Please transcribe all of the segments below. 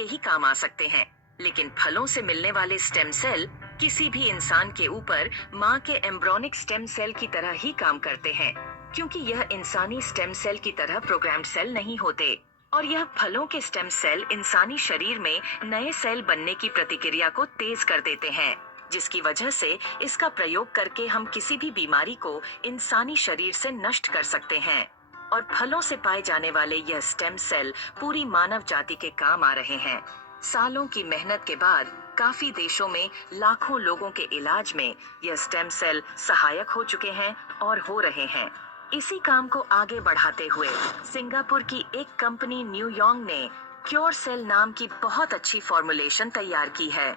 के ही काम आ सकते हैं। लेकिन फलों से मिलने वाले स्टेम सेल किसी भी इंसान के ऊपर माँ के एम्ब्रॉनिक स्टेम सेल की तरह ही काम करते हैं, क्योंकि यह इंसानी स्टेम सेल की तरह प्रोग्राम्ड सेल नहीं होते। और यह फलों के स्टेम सेल इंसानी शरीर में नए सेल बनने की प्रतिक्रिया को तेज कर देते हैं, जिसकी वजह से इसका प्रयोग करके हम किसी भी बीमारी को इंसानी शरीर से नष्ट कर सकते हैं। और फलों से पाए जाने वाले यह स्टेम सेल पूरी मानव जाति के काम आ रहे हैं। सालों की मेहनत के बाद काफी देशों में लाखों लोगों के इलाज में यह स्टेम सेल सहायक हो चुके हैं और हो रहे हैं। इसी काम को आगे बढ़ाते हुए सिंगापुर की एक कंपनी न्यूयॉन्ग ने क्योर सेल नाम की बहुत अच्छी फॉर्मुलेशन तैयार की है,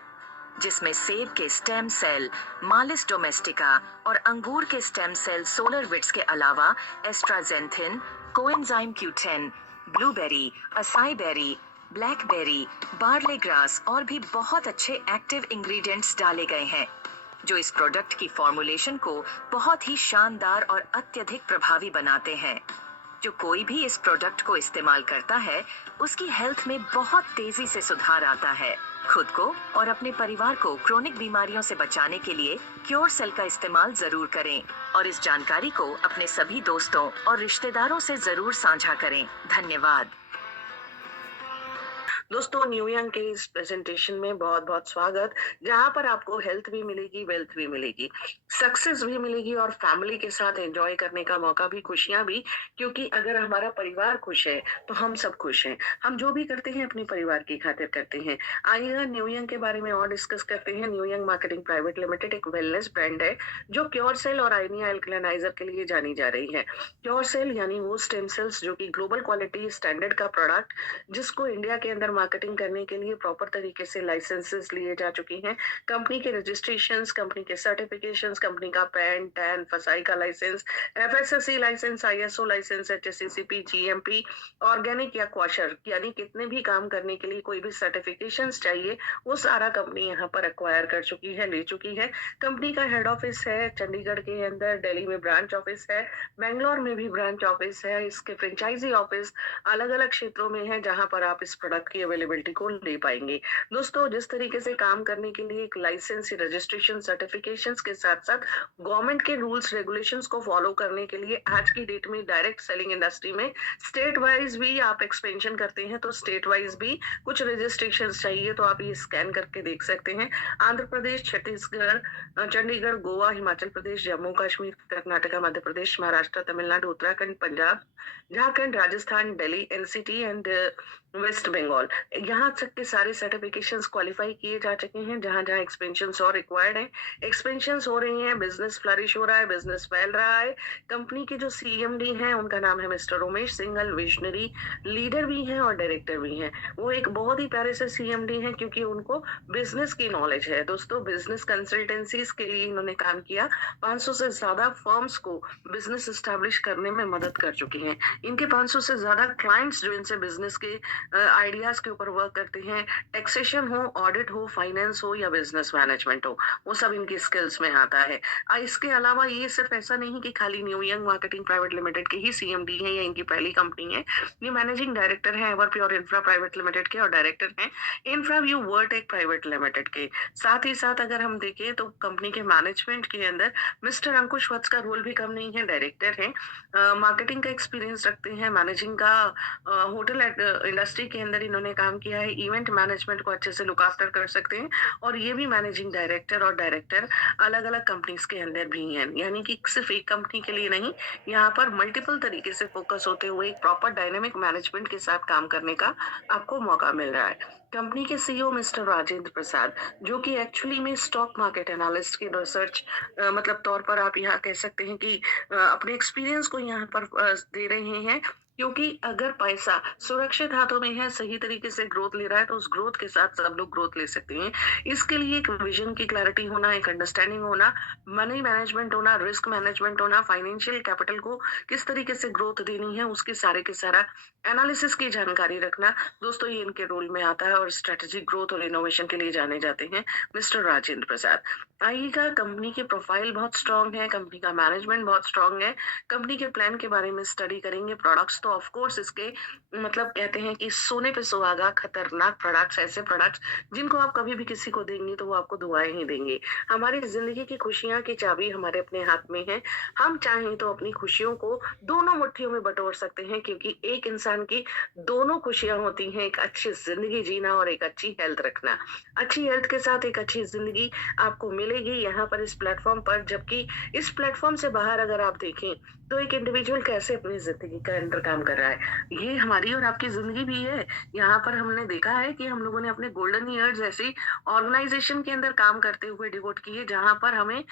जिसमें सेब के स्टेम सेल मालिस डोमेस्टिका और अंगूर के स्टेम सेल सोलर विट्स के अलावा astaxanthin, coenzyme Q10, blueberry, acai berry, blackberry, barley grass और भी बहुत अच्छे एक्टिव इंग्रेडिएंट्स डाले गए हैं, जो इस प्रोडक्ट की फॉर्मुलेशन को बहुत ही शानदार और अत्यधिक प्रभावी बनाते हैं। जो कोई भी इस प्रोडक्ट को इस्तेमाल करता है, उसकी हेल्थ में बहुत तेजी से सुधार आता है। खुद को और अपने परिवार को क्रोनिक बीमारियों से बचाने के लिए क्योर सेल का इस्तेमाल जरूर करें और इस जानकारी को अपने सभी दोस्तों और रिश्तेदारों से जरूर साझा करें। धन्यवाद। दोस्तों, न्यूयॉर्क के इस प्रेजेंटेशन में बहुत बहुत स्वागत, जहां पर आपको हेल्थ भी मिलेगी, वेल्थ भी मिलेगी, सक्सेस भी मिलेगी और फैमिली के साथ एंजॉय करने का मौका भी, खुशियां भी। क्योंकि अगर हमारा परिवार खुश है तो हम सब खुश हैं। हम जो भी करते हैं अपने परिवार की खातिर करते हैं। आइए न्यूयॉर्क के बारे में और डिस्कस करते हैं। न्यूयॉर्क मार्केटिंग प्राइवेट लिमिटेड एक वेलनेस ब्रांड है जो क्योर सेल और आयनिया एल्कलाइजर के लिए जानी जा रही है। क्योर सेल यानी वो स्टेम सेल्स जो कि ग्लोबल क्वालिटी स्टैंडर्ड का प्रोडक्ट, जिसको इंडिया के अंदर मार्केटिंग करने के लिए प्रॉपर तरीके से लाइसेंसेस लिए जा चुकी हैं। कंपनी के रजिस्ट्रेशंस, कंपनी के सर्टिफिकेशंस, कंपनी का पैन, टैन, फसाई का licence, FSSC licence, ISO licence, HSCCP, GMP, organic या क्वाशर, यानी कितने भी काम करने के लिए कोई भी सर्टिफिकेशंस चाहिए, वो सारा कंपनी यहाँ पर एक्वायर कर चुकी है, ले चुकी है। कंपनी का हेड ऑफिस है चंडीगढ़ के अंदर, दिल्ली में ब्रांच ऑफिस है, बेंगलोर में भी ब्रांच ऑफिस है। इसके फ्रेंचाइजी ऑफिस अलग अलग क्षेत्रों में है, जहां पर आप इस प्रोडक्ट की अवेलेबिलिटी को ले पाएंगे। दोस्तों, जिस तरीके से काम करने के लिए एक लाइसेंस, रजिस्ट्रेशन, सर्टिफिकेशंस के साथ साथ गवर्नमेंट के रूल्स रेगुलेशंस को फॉलो करने के लिए आज की डेट में डायरेक्ट सेलिंग इंडस्ट्री में स्टेट वाइज भी आप एक्सपेंशन करते हैं, तो स्टेट वाइज भी कुछ रजिस्ट्रेशन चाहिए, तो आप ये स्कैन करके देख सकते हैं। Andhra Pradesh, Chhattisgarh, Chandigarh, Goa, Himachal Pradesh, Jammu Kashmir, Karnataka, Madhya Pradesh, Maharashtra, Tamil Nadu, Uttarakhand, Punjab, Jharkhand, Rajasthan, Delhi, NCT and West Bengal, यहाँ तक के सारे सर्टिफिकेशंस क्वालिफाई किए जा चुके हैं। जहां जहां एक्सपेंशंस और रिक्वायर्ड है, एक्सपेंशंस हो रही हैं, बिजनेस फ्लरिश हो रहा है, बिजनेस फैल रहा है। कंपनी के जो सीएमडी हैं, उनका नाम है mister Umesh Singhal, visionary leader भी हैं और डायरेक्टर भी हैं। वो एक बहुत ही प्यारे से सीएमडी हैं, क्योंकि उनको बिजनेस की नॉलेज है। दोस्तों, बिजनेस कंसल्टेंसीज के लिए इन्होंने काम किया। 500 से ज्यादा फर्म्स को बिजनेस एस्टेब्लिश करने में मदद कर चुके हैं। इनके 500 से ज्यादा क्लाइंट्स जो इनसे बिजनेस के आइडियाज के ऊपर वर्क करते हैं, टैक्सेशन हो, ऑडिट हो, फाइनेंस हो या बिजनेस मैनेजमेंट हो, वो सब इनकी स्किल्स में आता है। इसके अलावा ये सिर्फ ऐसा नहीं कि खाली न्यूयॉर्क मार्केटिंग प्राइवेट लिमिटेड के ही सीएमडी है या इनकी पहली कंपनी है। ये मैनेजिंग डायरेक्टर है ever pure infra private limited के और डायरेक्टर हैं infra view world private limited के। साथ ही साथ अगर हम देखें तो कंपनी के मैनेजमेंट के अंदर मिस्टर अंकुश वत्स का रोल भी कम नहीं है, डायरेक्टर है। मार्केटिंग का एक्सपीरियंस रखते हैं, मैनेजिंग का, होटल इंडस्ट्री के अंदर इन्होंने काम किया है, इवेंट मैनेजमेंट को अच्छे से लुक आफ्टर कर सकते हैं। और ये भी मैनेजिंग डायरेक्टर और डायरेक्टर अलग अलग कंपनीज के अंदर भी हैं, यानी कि सिर्फ एक कंपनी के लिए नहीं, यहाँ पर मल्टीपल तरीके से फोकस होते हुए एक प्रॉपर डायनेमिक मैनेजमेंट के साथ काम करने का आपको मौका मिल रहा है। कंपनी के सीईओ मिस्टर राजेंद्र प्रसाद, जो कि एक्चुअली में स्टॉक मार्केट एनालिस्ट की रिसर्च मतलब तौर पर आप यहाँ कह सकते हैं कि अपने एक्सपीरियंस को यहाँ पर दे रहे हैं। क्योंकि अगर पैसा सुरक्षित हाथों में है, सही तरीके से ग्रोथ ले रहा है, तो उस ग्रोथ के साथ सब लोग ग्रोथ ले सकते हैं। इसके लिए एक विजन की क्लैरिटी होना, एक अंडरस्टैंडिंग होना, मनी मैनेजमेंट होना, रिस्क मैनेजमेंट होना, फाइनेंशियल कैपिटल को किस तरीके से ग्रोथ देनी है, उसके सारे के सारा एनालिसिस की जानकारी रखना, दोस्तों ये इनके रोल में आता है। और स्ट्रेटेजिक ग्रोथ और इनोवेशन के लिए जाने जाते हैं मिस्टर राजेंद्र प्रसाद। आइएगा, कंपनी की प्रोफाइल बहुत स्ट्रांग है, कंपनी का मैनेजमेंट बहुत स्ट्रांग है। कंपनी के प्लान के बारे में स्टडी करेंगे, प्रोडक्ट्स तो ऑफ कोर्स इसके मतलब कहते हैं कि सोने पे सुहागा खतरनाक प्रोडक्ट्स, ऐसे प्रोडक्ट्स जिनको आप कभी भी किसी को देंगी तो वो आपको दुआएं ही देंगे। हमारी जिंदगी की खुशियां की चाबी हमारे अपने हाथ में है। हम चाहें तो अपनी खुशियों को दोनों मुट्ठियों में बटोर सकते हैं, क्योंकि एक इंसान की दोनों खुशियां होती हैं, एक अच्छी जिंदगी जीना और एक अच्छी हेल्थ रखना। अच्छी हेल्थ के साथ एक अच्छी जिंदगी आपको मिलेगी यहाँ पर इस प्लेटफॉर्म पर। जबकि इस प्लेटफॉर्म से बाहर अगर आप देखें तो एक इंडिविजुअल कैसे अपनी जिंदगी का अंडर काम कर रहा है, ये हमारी और आपकी जिंदगी भी है। यहाँ पर हमने देखा है कि हम लोगों ने अपने गोल्डन ईयर्स ऐसी ऑर्गेनाइजेशन के अंदर काम करते हुए डिवोट किए, जहां पर हमें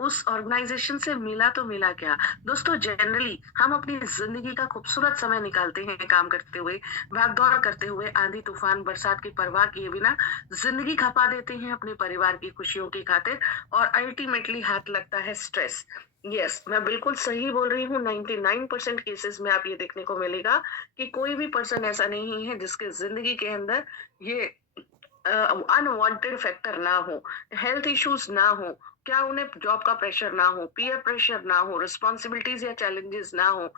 उस ऑर्गेनाइजेशन से मिला तो मिला क्या। दोस्तों, जनरली हम अपनी जिंदगी का खूबसूरत समय निकालते हैं काम करते हुए, भाग दौड़ करते हुए, आंधी तूफान बरसात की परवाह किए बिना जिंदगी खपा देते हैं अपने परिवार की खुशियों की खातिर, और अल्टीमेटली हाथ लगता है स्ट्रेस। यस, मैं बिल्कुल सही बोल रही हूँ। 99% केसेस में आप ये देखने को मिलेगा कि कोई भी पर्सन ऐसा नहीं है जिसके जिंदगी के अंदर ये अनवांटेड फैक्टर ना हो, हेल्थ इश्यूज ना हो, क्या उन्हें जॉब का प्रेशर ना हो, पीयर प्रेशर ना हो, रिस्पॉन्सिबिलिटीज या चैलेंजेस ना हो,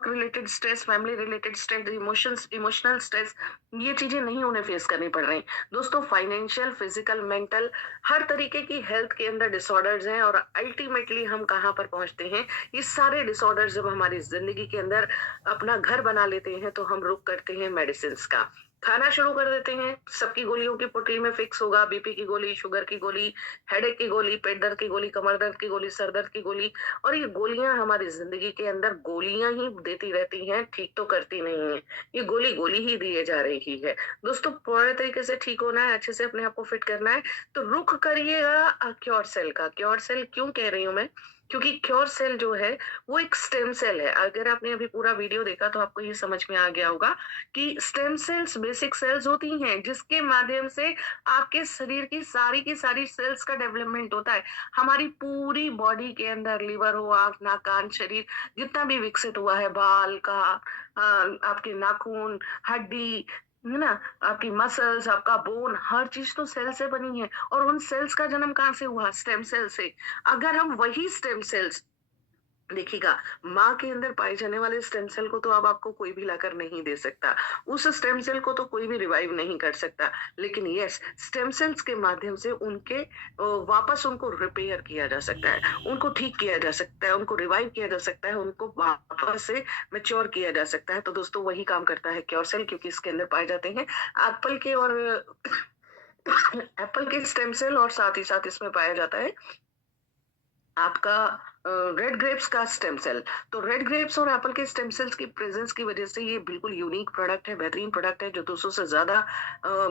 related stress, family related stress, emotional stress, ये चीजें नहीं उन्हें फेस करनी पड़ रही। दोस्तों, फाइनेंशियल, फिजिकल, मेंटल, हर तरीके की हेल्थ के अंदर डिसऑर्डर्स हैं, और अल्टीमेटली हम कहाँ पर पहुंचते हैं, ये सारे डिसऑर्डर्स जब हमारी जिंदगी के अंदर अपना घर बना लेते हैं तो हम रुक करते हैं मेडिसिन का। खाना शुरू कर देते हैं, सबकी गोलियों की पुटली में फिक्स होगा, बीपी की गोली, शुगर की गोली, हेडेक की गोली, पेट दर्द की गोली, कमर दर्द की गोली, सर दर्द की गोली। और ये गोलियां हमारी जिंदगी के अंदर गोलियां ही देती रहती हैं, ठीक तो करती नहीं है। ये गोली गोली ही दिए जा रही है। दोस्तों, पूरे तरीके से ठीक होना है, अच्छे से अपने आप को फिट करना है, तो रुख करिएगा क्योर सेल का। क्योर सेल क्यों कह रही हूँ मैं, क्योंकि क्योर सेल जो है वो एक स्टेम सेल है। अगर आपने अभी पूरा वीडियो देखा तो आपको ये समझ में आ गया होगा कि स्टेम सेल्स बेसिक सेल्स होती हैं, जिसके माध्यम से आपके शरीर की सारी सेल्स का डेवलपमेंट होता है। हमारी पूरी बॉडी के अंदर लिवर हो, आंख, नाक, कान, शरीर जितना भी विकसित हुआ है, बाल का, आपके नाखून, हड्डी, है ना, आपकी मसल्स, आपका बोन, हर चीज तो सेल से बनी है। और उन सेल्स का जन्म कहाँ से हुआ? स्टेम सेल से। अगर हम वही स्टेम सेल्स देखिएगा, माँ के अंदर पाए जाने वाले स्टेम सेल को तो अब आपको कोई भी लाकर नहीं दे सकता, उस स्टेम सेल को तो कोई भी रिवाइव नहीं कर सकता। लेकिन यस, स्टेम सेल्स के माध्यम से उनके वापस उनको रिपेयर किया जा सकता है, उनको ठीक किया जा सकता है, उनको रिवाइव किया जा सकता है, उनको वापस से मैच्योर किया जा सकता है। तो दोस्तों, वही काम करता है क्योर सेल, क्योंकि इसके अंदर पाए जाते हैं एप्पल के और एप्पल के स्टेम सेल, और साथ ही साथ इसमें पाया जाता है आपका रेड ग्रेप्स का स्टेम सेल। तो रेड ग्रेप्स और एप्पल के स्टेम सेल्स की प्रेजेंस की वजह से ये बिल्कुल यूनिक प्रोडक्ट है, बेहतरीन प्रोडक्ट है, जो 200 से ज्यादा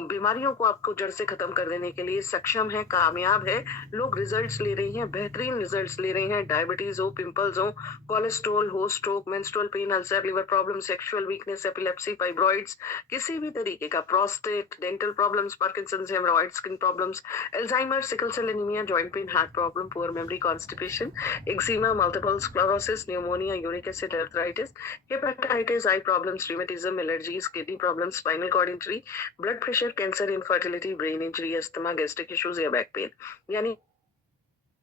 बीमारियों को आपको जड़ से खत्म कर देने के लिए सक्षम है, कामयाब है। लोग रिजल्ट्स ले रहे हैं, बेहतरीन रिजल्ट्स ले रहे हैं। डायबिटीज हो, पिंपल्स हो, कोलेस्ट्रॉल हो, stroke, menstrual pain, ulcer, liver problem, sexual weakness, epilepsy, fibroids, किसी भी तरीके का prostate, dental problems, Parkinson's, haemorrhoid, skin problems, Alzheimer, sickle cell anaemia, joint pain, heart problem, poor memory, constipation, eczema, multiple sclerosis, pneumonia, uric acid, arthritis, hepatitis, eye problems, rheumatism, allergies, kidney problems, spinal cord injury, blood pressure, cancer, infertility, brain injury, asthma, gastric issues या back pain, यानी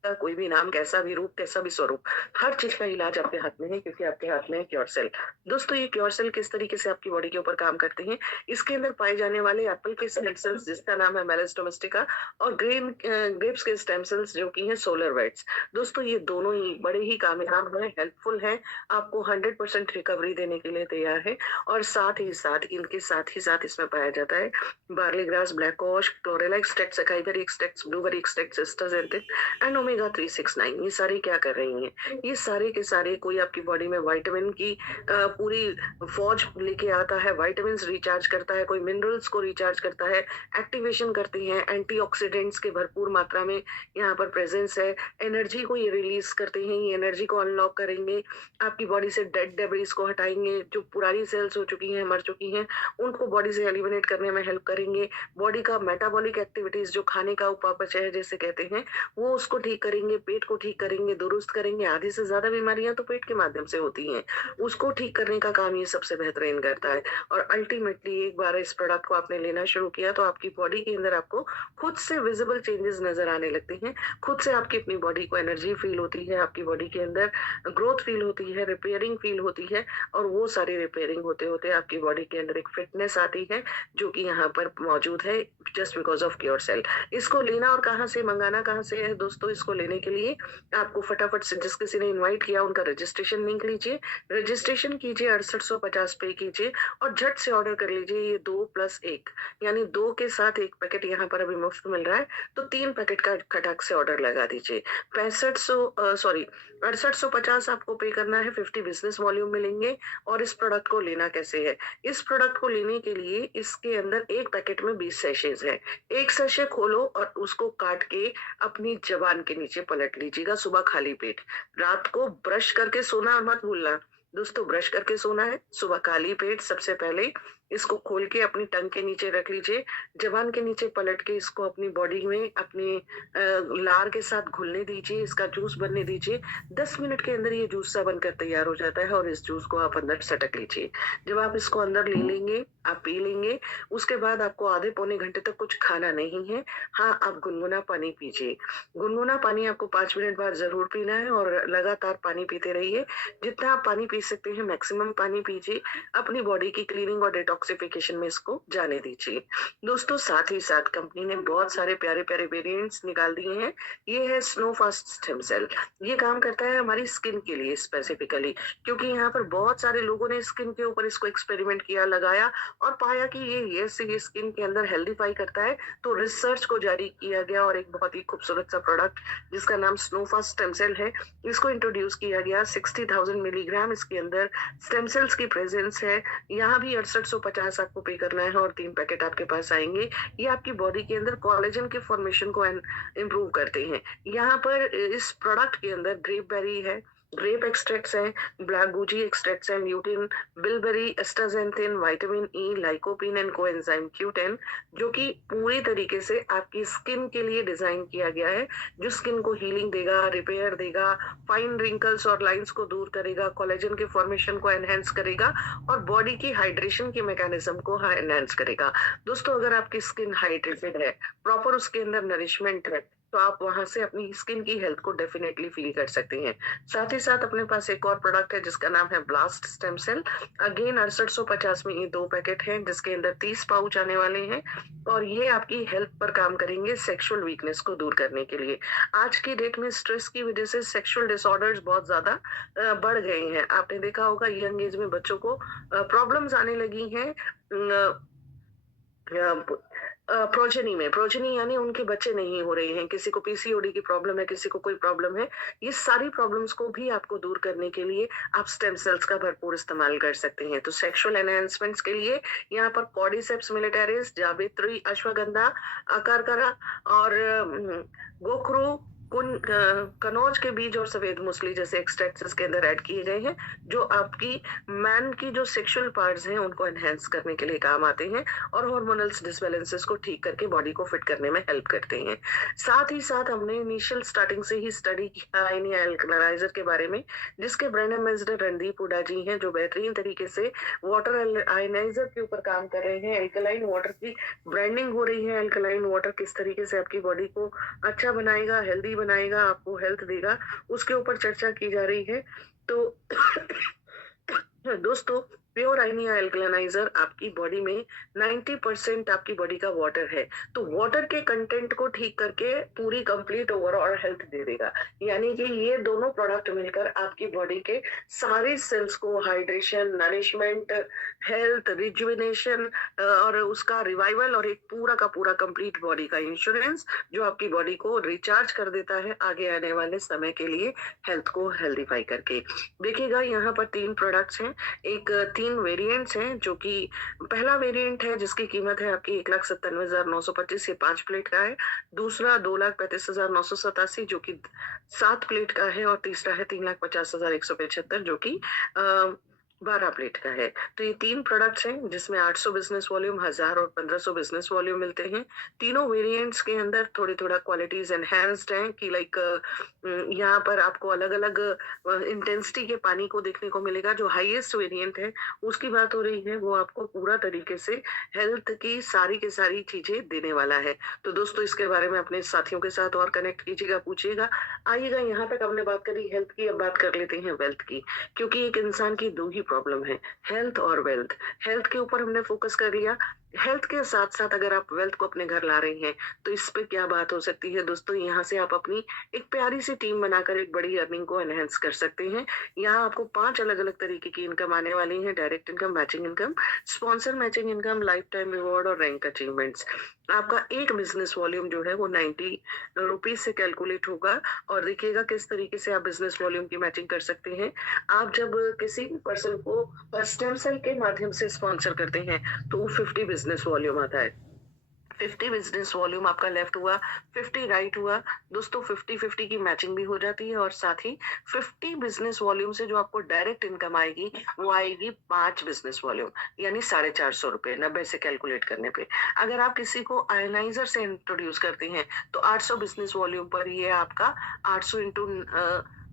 का कोई भी नाम, कैसा भी रूप, कैसा भी स्वरूप, हर चीज का इलाज आपके हाथ में है, क्योंकि आपके हाथ में है क्योर सेल। दोस्तों, ये क्योर सेल किस तरीके से आपकी बॉडी के ऊपर काम करते हैं, इसके अंदर पाए जाने वाले एप्पल के स्टेम सेल्स, जिसका नाम है मेलिस डोमेस्टिका, और ग्रेप्स के स्टेम सेल्स, जो कि हैं सोलर वेट्स। दोस्तों, ये दोनों ही बड़े ही कामयाब है, हेल्पफुल है, आपको 100% रिकवरी देने के लिए तैयार है। और साथ ही साथ इसमें पाया जाता है barley grass, black cohosh, chlorella extract, acai extract, blueberry extract, astaxanthin and omega 369। ये सारे क्या कर रही हैं, ये सारे के सारे कोई आपकी बॉडी में विटामिन की पूरी फौज लेके आता है, विटामिन रिचार्ज करता है, कोई मिनरल्स को रिचार्ज करता है, एक्टिवेशन करती हैं, एंटीऑक्सीडेंट्स के भरपूर मात्रा में यहाँ पर प्रेजेंस है, एनर्जी को ये रिलीज करते हैं, ये एनर्जी को अनलॉक करेंगे, आपकी बॉडी से डेड डेब्रिस को हटाएंगे, जो पुरानी सेल्स हो चुकी हैं, मर चुकी हैं, उनको बॉडी से एलिमिनेट करने में हेल्प करेंगे। बॉडी का मेटाबॉलिक एक्टिविटीज, जो खाने का उपापचय है जैसे कहते हैं, वो उसको ठीक ठीक करेंगे, पेट को ठीक करेंगे, दुरुस्त करेंगे। आधी से ज़्यादा बीमारियाँ तो पेट के माध्यम से होती हैं। उसको ठीक करने का काम ये सबसे बेहतरीन करता है और अल्टीमेटली एक बार इस प्रोडक्ट को आपने लेना शुरू किया तो आपकी बॉडी के अंदर आपको खुद से विज़िबल चेंजेस नज़र आने लगते हैं। खुद से आपकी अपनी बॉडी को एनर्जी फ़ील होती है, आपकी बॉडी के अंदर ग्रोथ फ़ील होती है, रिपेयरिंग फ़ील होती है और वो सारी रिपेयरिंग होते-होते आपकी बॉडी के अंदर एक फिटनेस आती है, जो कि यहाँ पर मौजूद है जस्ट बिकॉज़ ऑफ क्योरसेल। इसको लेना और कहाँ से मंगाना कहाँ से है दोस्तों, इसको लेने के लिए आपको फटाफट से जिस किसी ने इनवाइट किया उनका रजिस्ट्रेशन लिंक लीजिए, रजिस्ट्रेशन कीजिए, 6850 पे कीजिए और झट से ऑर्डर कर लीजिए ये 2+1 यानी 2 के साथ 1 पैकेट यहाँ पर अभी मुफ्त मिल रहा है, तो 3 पैकेट का खटाक से ऑर्डर लगा दीजिए। 6850 आपको पे करना है, 50 बिज़नेस वॉल्यूम मिलेंगे और इस प्रोडक्ट को लेना कैसे है? इस प्रोडक्ट को लेने के लिए इसके अंदर 1 पैकेट में 20 सैशेज़ हैं। 1 सैशे खोलो और उसको काट के अपनी ज़बान के नीचे पलट लीजिएगा सुबह खाली पेट। रात को ब्रश करके सोना मत भूलना। दोस्तों ब्रश करके सोना है, सुबह खाली पेट सबसे पहले इसको खोल के अपनी टंग के नीचे रख लीजिए, ज़बान के नीचे पलट के इसको अपनी बॉडी में अपनी लार के साथ घुलने दीजिए, इसका जूस बनने दीजिए। 10 मिनट के अंदर ये जूस सा बनकर तैयार हो जाता है और इस जूस को आप अंदर सटक लीजिए। जब आप इसको अंदर ले लेंगे, आप पी लेंगे, उसके बाद आपको आधे पौने घंटे तक कुछ खाना नहीं है। हाँ, आप गुनगुना पानी पीजिए। गुनगुना पानी आपको 5 मिनट बाद ज़रूर पीना है और लगातार पानी पीते रहिए। जितना आप पानी पी सकते हैं मैक्सिमम पानी पीजिए। अपनी बॉडी की क्लीनिंग और डिटॉक्सिफिकेशन में इसको जाने दीजिए। दोस्तों साथ ही साथ कंपनी ने बहुत सारे प्यारे-प्यारे वेरिएंट्स निकाल दिए हैं। ये है स्नो फास्ट स्टेम सेल। ये काम करता है हमारी स्किन के लिए स्पेसिफिकली क्योंकि यहाँ पर बहुत सारे लोगों ने स्किन के ऊपर इसको एक्सपेरिमेंट किया, लगाया और पाया कि ये स्किन के अंदर हेल्दीफाई करता है। तो रिसर्च को जारी किया गया और एक बहुत ही खूबसूरत सा प्रोडक्ट जिसका नाम स्नो फास्ट स्टेम सेल है, इसको इंट्रोड्यूस किया गया। 60,000 मिलीग्राम इसके अंदर स्टेम सेल्स की प्रेजेंस है। यहाँ भी 6850 आपको पे करना है और 3 पैकेट आपके पास आएंगे। ये आपकी बॉडी के अंदर कोलेजन के फॉर्मेशन को इम्प्रूव करते हैं। यहाँ पर इस प्रोडक्ट के अंदर ग्रेप बेरी है, ग्रेप एक्सट्रैक्ट्स हैं, ब्लैक गोजी एक्सट्रैक्ट्स हैं, lutein, bilberry, astaxanthin, vitamin E, lycopene and coenzyme Q10 जो कि पूरी तरीके से आपकी स्किन के लिए डिजाइन किया गया है, जो स्किन को हीलिंग देगा, रिपेयर देगा, फाइन रिंकल्स और लाइंस को दूर करेगा, कोलेजन के फॉर्मेशन को एनहेंस करेगा और बॉडी की हाइड्रेशन के मैकेनिज्म को एनहेंस करेगा। दोस्तों अगर आपकी स्किन हाइड्रेटेड है, प्रॉपर उसके अंदर नरिशमेंट है, तो आप वहां से अपनी स्किन की हेल्थ को डेफिनेटली फील कर सकते हैं। साथ ही साथ अपने पास एक और प्रोडक्ट है जिसका नाम है ब्लास्ट स्टेम सेल। अगेन 6850 में ये 2 पैकेट हैं जिसके अंदर 30 पाउच आने वाले हैं और ये आपकी हेल्थ पर काम करेंगे सेक्सुअल वीकनेस को दूर करने के लिए। आज की डेट में स्ट्रेस की वजह से सेक्सुअल डिसऑर्डर्स बहुत ज्यादा बढ़ गए हैं। आपने देखा होगा यंग एज में बच्चों को प्रॉब्लम्स आने लगी हैं प्रोजेनी यानी उनके बच्चे नहीं हो रहे हैं, किसी को पीसीओडी की प्रॉब्लम है, किसी को कोई प्रॉब्लम है। ये सारी प्रॉब्लम्स को भी आपको दूर करने के लिए आप स्टेम सेल्स का भरपूर इस्तेमाल कर सकते हैं। तो सेक्सुअल एनहांसमेंट्स के लिए यहाँ पर कॉर्डिसेप्स मिलिटारिस, जावित्री, अश्वगंधा, अकारकरा और गोखरू, कनौज के बीज और सफेद मूसली जैसे एक्सट्रैक्ट्स इसके अंदर ऐड किए गए हैं जो आपकी मैन की जो सेक्सुअल पार्ट्स हैं उनको एनहेंस करने के लिए काम आते हैं और हार्मोनल डिसबैलेंसेस को ठीक करके बॉडी को फिट करने में हेल्प करते हैं। साथ ही साथ हमने इनिशियल स्टार्टिंग से ही स्टडी किया एल्कलाइजर के बारे में जिसके ब्रांड एम्बेसडर रणदीप हुडा जी हैं जो बेहतरीन तरीके से वाटर आयनाइजर के ऊपर काम कर रहे हैं। एल्कलाइन वाटर की ब्रांडिंग हो रही है। एल्कलाइन वाटर किस तरीके से आपकी बॉडी को अच्छा बनाएगा, हेल्दी बनाएगा, आपको हेल्थ देगा, उसके ऊपर चर्चा की जा रही है। तो दोस्तों प्योर आइनिया एल्कलाइजर आपकी बॉडी में 90% आपकी बॉडी का वाटर है, तो वाटर के कंटेंट को ठीक करके पूरी कंप्लीट ओवरऑल हेल्थ दे देगा। यानी कि ये दोनों प्रोडक्ट मिलकर आपकी बॉडी के सारे सेल्स को हाइड्रेशन, नरिशमेंट, हेल्थ, रिजुविनेशन और उसका रिवाइवल और एक पूरा का पूरा कंप्लीट बॉडी का इंश्योरेंस जो आपकी बॉडी को रिचार्ज कर देता है आगे आने वाले समय के लिए हेल्थ को हेल्दीफाई करके। देखिएगा यहाँ पर 3 प्रोडक्ट्स हैं, एक 3 वेरिएंट्स हैं जो कि पहला वेरिएंट है जिसकी कीमत है आपकी 1,97,925 ये 5 प्लेट का है, दूसरा 2,35,987 जो कि 7 प्लेट का है और तीसरा है 3,50,175 जो कि 12 प्लेट का है। तो ये 3 प्रोडक्ट्स हैं जिसमें 800 बिज़नेस वॉल्यूम, 1000 और 1500 बिज़नेस वॉल्यूम मिलते हैं। तीनों वेरिएंट्स के अंदर थोड़ी-थोड़ा क्वालिटीज़ एनहांस्ड हैं कि लाइक यहाँ पर आपको अलग-अलग इंटेंसिटी के पानी को देखने को मिलेगा। जो हाईएस्ट वेरिएंट है, उसकी बात हो रही है, वो आपको पूरा तरीके से हेल्थ की सारी चीज़ें देने वाला है। तो दोस्तों इसके बारे में अपने साथियों के साथ और कनेक्ट कीजिएगा, पूछिएगा। आइएगा यहाँ तक हमने बात करी हेल्थ की, अब बात कर लेते हैं वेल्थ की। क्योंकि एक इंसान की 2 ही प्रॉब्लम है, हेल्थ और वेल्थ। हेल्थ के ऊपर हमने फोकस कर लिया। हेल्थ के साथ-साथ अगर आप वेल्थ को अपने घर ला रहे हैं, तो इस पे क्या बात हो सकती है दोस्तों, यहाँ से आप अपनी एक प्यारी-सी टीम बनाकर एक बड़ी अर्निंग को एनहांस कर सकते हैं। यहाँ आपको 5 अलग-अलग तरीके की इनकम आने वाली है, direct income, matching income, sponsor matching income, life time reward और रैंक अचीवमेंट्स। आपका एक बिज़नेस वॉल्यूम जो है वो 90 रुपीज़ से कैलकुलेट होगा और देखिएगा किस तरीके से आप बिज़नेस वॉल्यूम की मैचिंग कर सकते हैं। आप जब किसी भी पर्सन को स्टेम सेल के माध्यम से स्पॉन्सर करते हैं, तो वो 50 बिज़नेस वॉल्यूम आता है। 50 बिज़नेस वॉल्यूम आपका लेफ्ट हुआ, 50 राइट हुआ। दोस्तों 50-50 की मैचिंग भी हो जाती है और साथ ही 50 बिज़नेस वॉल्यूम से जो आपको डायरेक्ट इनकम आएगी, वो आएगी 5 बिज़नेस वॉल्यूम यानी ₹450 90 से कैलकुलेट करने पे। अगर आप किसी को आयनाइज़र से इंट्रोड्यूस करते हैं, तो 800 बिज़नेस वॉल्यूम पर ये आपका 800 इंटू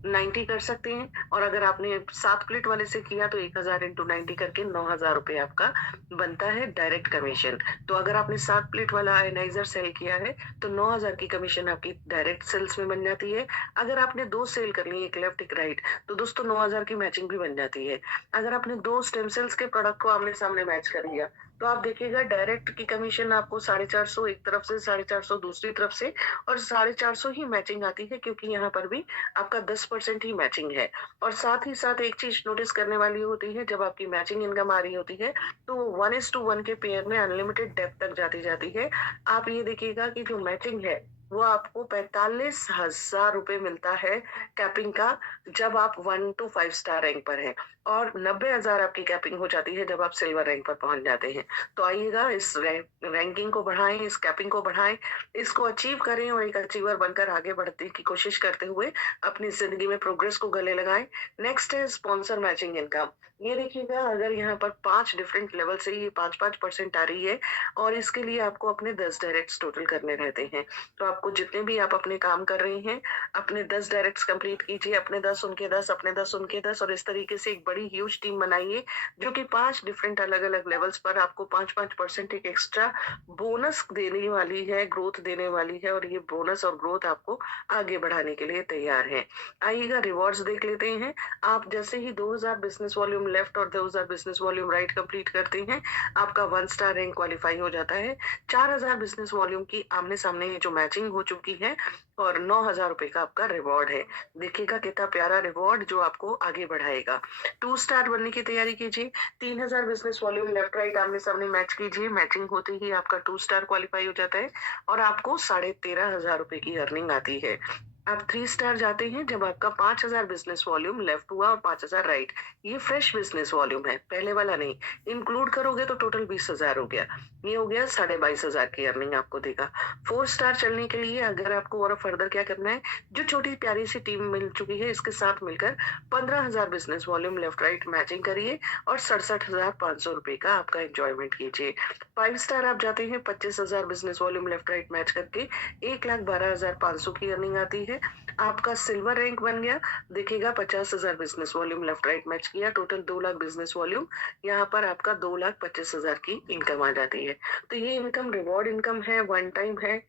90 कर सकते हैं और अगर आपने 7 प्लेट वाले से किया तो 1000 इंटू 90 करके ₹9000 आपका बनता है डायरेक्ट कमीशन। तो अगर आपने 7 प्लेट वाला आयनाइज़र सेल किया है, तो 9000 की कमीशन आपकी डायरेक्ट सेल्स में बन जाती है। अगर आपने 2 सेल कर ली, एक लेफ्ट, एक राइट, तो दोस्तों 9000 की मैचिंग भी बन जाती है। अगर आपने 2 स्टेम सेल्स के प्रोडक्ट को आमने-सामने मैच कर लिया, तो आप देखिएगा डायरेक्ट की कमीशन आपको 450 एक तरफ से, 450 दूसरी तरफ से और 450 ही मैचिंग आती है क्योंकि यहाँ पर भी आपका 10% ही मैचिंग है। और साथ ही साथ एक चीज़ नोटिस करने वाली होती है, जब आपकी मैचिंग इनकम आ रही होती है, तो 1:1 के पेयर में अनलिमिटेड डेप्थ तक जाती जाती है। आप ये देखिएगा कि जो मैचिंग है, वो आपको ₹45,000 मिलता है कैपिंग का, जब आप 1 टू 5 स्टार रैंक पर हैं और 90,000 आपकी कैपिंग हो जाती है जब आप सिल्वर रैंक पर पहुँच जाते हैं। तो आइएगा इस रैंकिंग को बढ़ाएँ, इस कैपिंग को बढ़ाएँ, इसको अचीव करें और एक अचीवर बनकर आगे बढ़ने की कोशिश करते हुए अपनी ज़िंदगी में प्रोग्रेस को गले लगाएँ। नेक्स्ट है स्पॉन्सर मैचिंग इनकम। ये देखिएगा अगर यहाँ पर 5 डिफरेंट लेवल से ये 5-5% आ रही है और इसके लिए आपको अपने 10 डायरेक्ट्स टोटल करने रहते हैं। तो आपको जितने भी आप अपने काम कर रहे हैं, अपने 10 डायरेक्ट्स कंप्लीट कीजिए, अपने 10 उनके 10, अपने 10 उनके 10 और इस तरीके से एक बड़ी ह्यूज टीम बनाइए, जो कि 5 डिफरेंट अलग-अलग लेवल्स पर आपको 5-5% एक एक्स्ट्रा बोनस देने वाली है, ग्रोथ देने वाली है और ये बोनस और ग्रोथ आपको आगे बढ़ाने के लिए तैयार है। आइएगा रिवॉर्ड्स देख लेते हैं। आप जैसे ही 2000 बिज़नेस वॉल्यूम लेफ्ट और 2000 बिज़नेस वॉल्यूम राइट कंप्लीट करते हैं, आपका 1 स्टार रैंक क्वालीफाई हो जाता है। 4000 बिज़नेस वॉल्यूम की आमने-सामने जो मैचिंग हो चुकी है और ₹9000 का आपका रिवॉर्ड है। देखिएगा कितना प्यारा रिवॉर्ड जो आपको आगे बढ़ाएगा। 2 स्टार बनने की तैयारी कीजिए। 3000 बिज़नेस वॉल्यूम लेफ्ट राइट आमने-सामने मैच कीजिए। मैचिंग होते ही आपका 2 स्टार क्वालीफाई हो जाता है और आपको ₹13,500 की अर्निंग आती है। आप 3 स्टार जाते हैं जब आपका 5000 बिज़नेस वॉल्यूम लेफ्ट हुआ और 5000 राइट। ये फ्रेश बिज़नेस वॉल्यूम है, पहले वाला नहीं। इंक्लूड करोगे तो टोटल 20,000 हो गया। ये हो गया 22,500 की अर्निंग आपको देगा। 4 स्टार चलने के लिए अगर आपको और फर्दर क्या करना है, जो छोटी प्यारी सी टीम मिल चुकी है इसके साथ मिलकर 15,000 business volume left right matching करिए और ₹67,500 का आपका एन्जॉयमेंट कीजिए। 5 स्टार आप जाते हैं 25,000 business volume left right match करके 1,12,500 की अर्निंग आती है। आपका सिल्वर रैंक बन गया। देखिएगा 50,000 business volume left right match किया, टोटल 2 लाख बिज़नेस वॉल्यूम, यहाँ पर आपका 2,25,000 की इनकम आ जाती है। तो ये इनकम रिवॉर्ड इनकम है, वन टाइम है,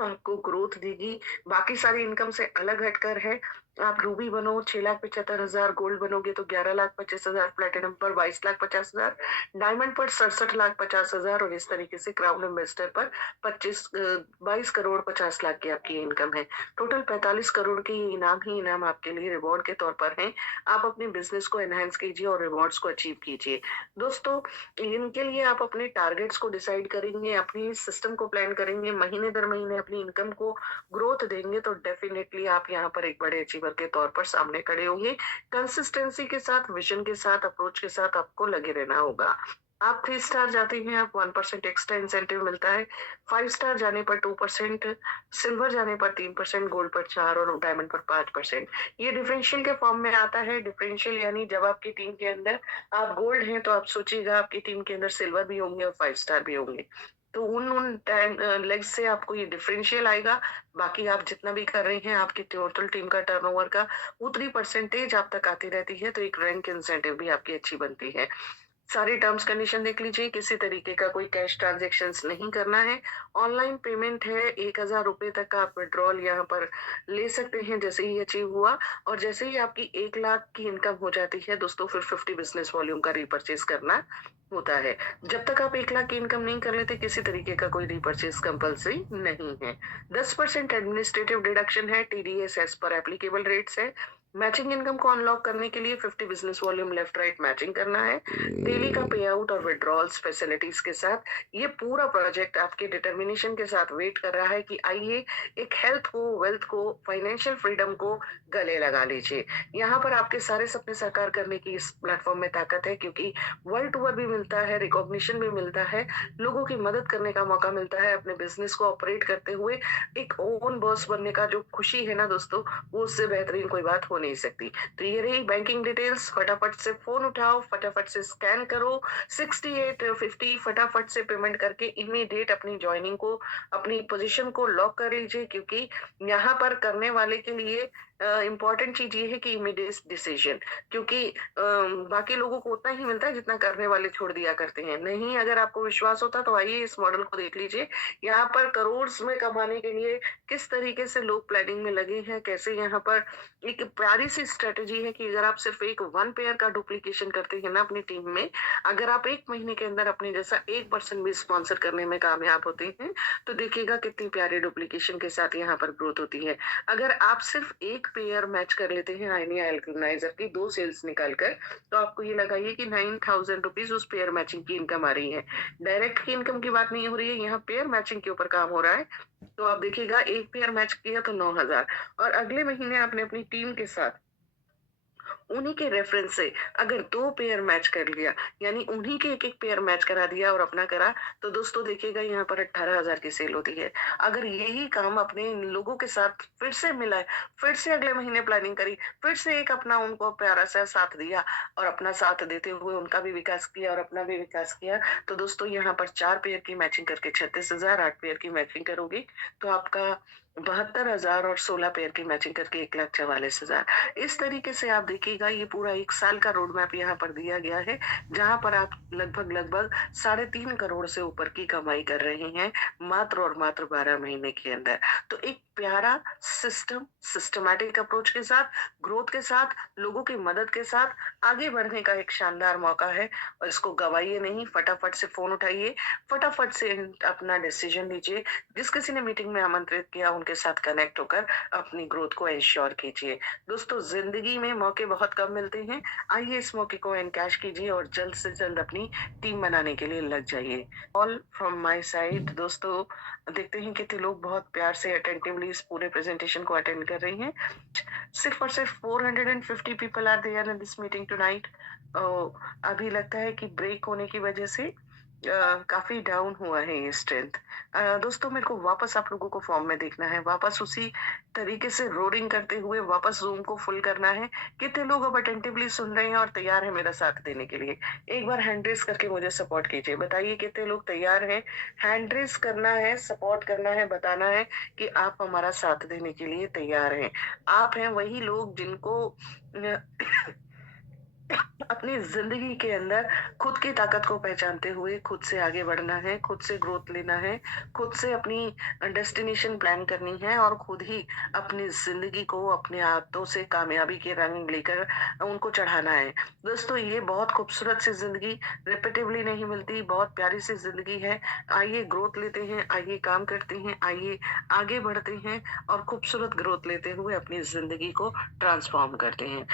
आपको ग्रोथ देगी, बाकी सारी इनकम से अलग हटकर है। आप रूबी बनो 6,75,000, गोल्ड बनोगे तो 11,25,000, प्लेटिनम पर 22,50,000, डायमंड पर 67,50,000 और इस तरीके से क्राउन इन्वेस्टर पर 22 करोड़ 50 लाख की आपकी इनकम है। टोटल 45 करोड़ के ये इनाम ही इनाम आपके लिए रिवॉर्ड के तौर पर हैं। आप अपने बिज़नेस को एनहांस कीजिए और रिवॉर्ड्स को अचीव कीजिए। दोस्तों, इनके लिए आप अपने टारगेट्स को डिसाइड करेंगे, अपनी सिस्टम को प्लान करेंगे, महीने दर महीने अपनी इनकम को ग्रोथ देंगे तो डेफिनिटली आप यहाँ पर एक बड़े अचीवर के तौर पर सामने खड़े होंगे। कंसिस्टेंसी के साथ, विजन के साथ, अप्रोच के साथ आपको लगे रहना होगा। आप 3 स्टार जाते हैं, आप 1% एक्स्ट्रा इंसेंटिव मिलता है। 5 स्टार जाने पर 2%, सिल्वर जाने पर 3%, गोल्ड पर 4 और डायमंड पर 5%। ये डिफरेंशियल के फॉर्म में आता है। डिफरेंशियल यानी जब आपकी टीम के अंदर आप गोल्ड हैं, तो आप सोचिएगा आपकी टीम के अंदर सिल्वर भी होंगे और 5 स्टार भी होंगे। तो उन लेग्स से आपको ये डिफरेंशियल आएगा। बाकी आप जितना भी कर रहे हैं, आपकी टोटल टीम का टर्नओवर का उतनी परसेंटेज आप तक आती रहती है, तो एक रैंक इंसेंटिव भी आपकी अच्छी बनती है। सारे टर्म्स कंडीशन देख लीजिए, किसी तरीके का कोई कैश ट्रांज़ैक्शंस नहीं करना है। ऑनलाइन पेमेंट है, ₹1000 तक का आप विथड्रॉल यहाँ पर ले सकते हैं जैसे ही अचीव हुआ, और जैसे ही आपकी 1 लाख की इनकम हो जाती है दोस्तों, फिर 50 बिज़नेस वॉल्यूम का रीपर्चेज़ करना होता है। जब तक आप 1 लाख की इनकम नहीं कर लेते, किसी तरीके का कोई रीपर्चेज़ कंपल्सरी नहीं है। 10% एडमिनिस्ट्रेटिव डिडक्शन है, TDS as per applicable rates है। मैचिंग इनकम को अनलॉक करने के लिए 50 business volume left right matching करना है। डेली का पे आउट और विथड्रॉल्स फैसिलिटीज के साथ ये पूरा प्रोजेक्ट आपके डिटर्मिनेशन के साथ वेट कर रहा है कि आइए एक हेल्थ को, वेल्थ को, फाइनेंशियल फ्रीडम को गले लगा लीजिए। यहाँ पर आपके सारे सपने साकार करने की इस प्लेटफॉर्म में ताकत है, क्योंकि वर्ल्ड टूर भी मिलता है, रिकॉग्निशन भी मिलता है, लोगों की मदद करने का मौका मिलता है। अपने बिजनेस को ऑपरेट करते हुए एक ओन बॉस बनने का जो खुशी है ना दोस्तों, वो उससे बेहतरीन कोई बात हो नहीं सकती। तो ये रही बैंकिंग डिटेल्स। फटाफट से फोन उठाओ, फटाफट से स्कैन करो, 6850 फटाफट से पेमेंट करके इमीडिएट अपनी ज्वाइनिंग को, अपनी पोजीशन को लॉक कर लीजिए, क्योंकि यहाँ पर करने वाले के लिए इम्पोर्टेंट चीज ये है कि इमीडिएट डिसीजन, क्योंकि बाकी लोगों को उतना ही मिलता है जितना करने वाले छोड़ दिया करते हैं। नहीं, अगर आपको विश्वास होता तो आइए इस मॉडल को देख लीजिए। यहाँ पर करोड़ में कमाने के लिए किस तरीके से लोग प्लानिंग में लगे हैं, कैसे यहाँ पर एक प्यारी सी स्ट्रेटेजी है कि अगर आप सिर्फ एक 1 पेयर का डुप्लीकेशन करते हैं ना अपनी टीम में, अगर आप 1 महीने के अंदर अपने जैसा 1% भी स्पॉन्सर करने में कामयाब होते हैं, तो देखिएगा कितनी प्यारी डुप्लीकेशन के साथ यहाँ पर ग्रोथ होती है। अगर आप सिर्फ 1 पेयर मैच कर लेते हैं आयनिया एल्कलाइजर की 2 सेल्स निकाल कर, तो आपको ये लगाइए कि 9,000 रुपीज़ उस पेयर मैचिंग की इनकम आ रही है। डायरेक्ट की इनकम की बात नहीं हो रही है, यहाँ पेयर मैचिंग के ऊपर काम हो रहा है। तो आप देखिएगा 1 पेयर मैच किया तो 9,000, और अगले महीने आपने अपनी टीम के साथ उन्हीं के रेफरेंस से अगर 2 पेयर मैच कर लिया, यानी उन्हीं के 1-1 पेयर मैच करा दिया और अपना करा, तो दोस्तों देखिएगा यहाँ पर 18,000 की सेल होती है। अगर यही काम अपने इन लोगों के साथ फिर से मिला है, फिर से अगले महीने प्लानिंग करी, फिर से एक अपना उनको प्यारा-सा साथ दिया, और अपना साथ देते हुए उनका भी विकास किया और अपना भी विकास किया, तो दोस्तों यहाँ पर 4 पेयर की मैचिंग करके 36,000, 8 पेयर की मैचिंग करोगे, तो आपका 72,000, और 16 पेयर की मैचिंग करके 1,44,000। इस तरीके से आप देखिएगा ये पूरा 1 साल का रोड मैप यहाँ पर दिया गया है, जहाँ पर आप लगभग 3.5 करोड़ से ऊपर की कमाई कर रहे हैं, मात्र और मात्र 12 महीने के अंदर। तो एक प्यारा सिस्टम, सिस्टमैटिक अप्रोच के साथ, ग्रोथ के साथ, लोगों की मदद के साथ आगे बढ़ने का एक शानदार मौका है, और इसको गँवाइए नहीं। फटाफट से फ़ोन उठाइए, फटाफट से अपना डिसीजन लीजिए। जिस किसी ने मीटिंग में आमंत्रित किया, उनके साथ कनेक्ट होकर अपनी ग्रोथ को एंश्योर कीजिए। दोस्तों, ज़िंदगी में मौके बहुत कम मिलते हैं। आइए इस मौके को एनकैश कीजिए और जल्द से जल्द अपनी टीम बनाने के लिए लग जाइए। ऑल फ्रॉम माय साइड दोस्तों, देखते हैं कितने लोग बहुत प्यार से अटेंटिवली इस पूरे प्रेजेंटेशन को अटेंड कर रही हैं। सिर्फ और सिर्फ 450 people are there in this meeting tonight. अभी लगता है कि ब्रेक होने की वजह से काफी डाउन हुआ है ये स्ट्रेंथ। दोस्तों, मेरे को वापस आप लोगों को फॉर्म में देखना है, वापस उसी तरीके से रोडिंग करते हुए वापस जूम को फुल करना है। कितने लोग अब अटेंटिवली सुन रहे हैं और तैयार हैं मेरा साथ देने के लिए? एक बार हैंड रेस करके मुझे सपोर्ट कीजिए। बताइए कितने लोग तैयार हैं? हैंड रेस करना है, सपोर्ट करना है, बताना है कि आप हमारा साथ देने के लिए तैयार हैं। आप हैं वही लोग जिनको अपनी ज़िंदगी के अंदर खुद की ताकत को पहचानते हुए खुद से आगे बढ़ना है, खुद से ग्रोथ लेना है, खुद से अपनी डेस्टिनेशन प्लान करनी है, और खुद ही अपनी ज़िंदगी को अपने हाथों से कामयाबी के रंग लेकर उनको चढ़ाना है। दोस्तों, ये बहुत खूबसूरत सी ज़िंदगी रिपीटिवली नहीं मिलती, बहुत प्यारी सी ज़िंदगी है। आइए ग्रोथ लेते हैं, आइए काम करते हैं, आइए आगे बढ़ते हैं, और खूबसूरत ग्रोथ लेते हुए अपनी ज़िंदगी को ट्रांसफ़ॉर्म करते हैं।